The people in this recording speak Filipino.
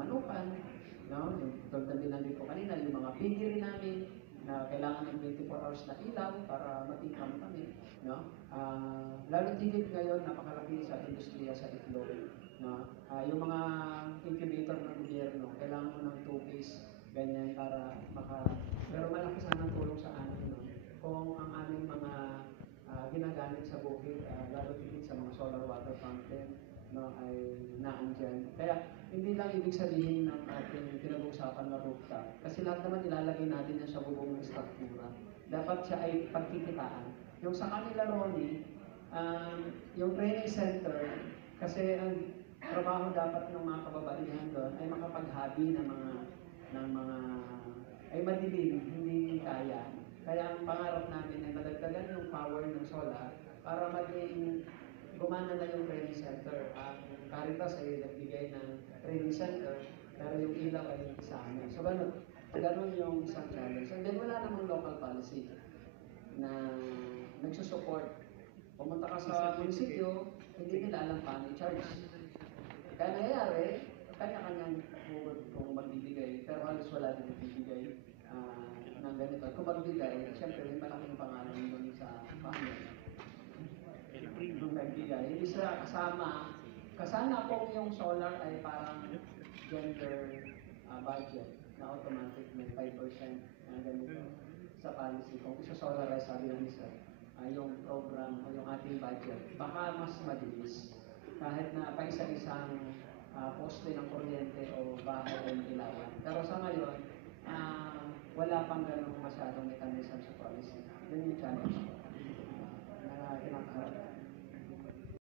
manukan, no? Yung tulad din namin po kanina, yung mga piggery namin na kailangan ng 24 hours na ilaw para matikam kami, no? Lalo tigit ngayon, napakalaki sa industriya sa itlog, no? Yung mga incubator ng gobyerno, kailangan mo ng 2 piece, ganyan para pero malaki sana ang tulong sa amin, no? Kung ang aming mga ginagamit sa bukid, lalo tigit sa mga solar water fountain, no, ay naandyan. Kaya hindi lang ibig sabihin ng ating pinag-uusapan na rooftop. Kasi lahat naman ilalagay natin yan sa bubong ng struktura. Dapat siya ay pagkikitaan. Yung sa kanila, Ronnie, yung training center, kasi ang trabaho dapat ng mga kababaihan doon ay makapaghabi ng mga ay madilim, hindi kaya. Kaya ang pangarap namin ay madagdagan yung power ng solar para maging gumana na yung training center. Ang Caritas ay nagbigay ng training center, pero yung ilaw ay hindi sa amin. So, ganun yung isang challenge. And then, wala namang local policy na nagsusupport. Pumunta ka sa munisipyo, hindi nila alam paano i-charge. Kaya nangyayari, kanya-kanyang hugot kung magbibigay, pero halos wala din magbibigay ng ganito. Kung magbibigay, siyempre may malaking pangalan doon sa family. Yung nagbigay, hindi sila kasana kung yung solar ay parang gender budget na automatic may 5% na ganito sa policy. Kung isa-solarize, sabi ng isa, yung program o yung ating budget, baka mas mabilis. Kahit na pa isa-isang poste ng kuryente o bahay ng ilawan. Pero sa ngayon, wala pang ganun masyadong mechanism sa policy. Yun yung challenge na kinakaharap.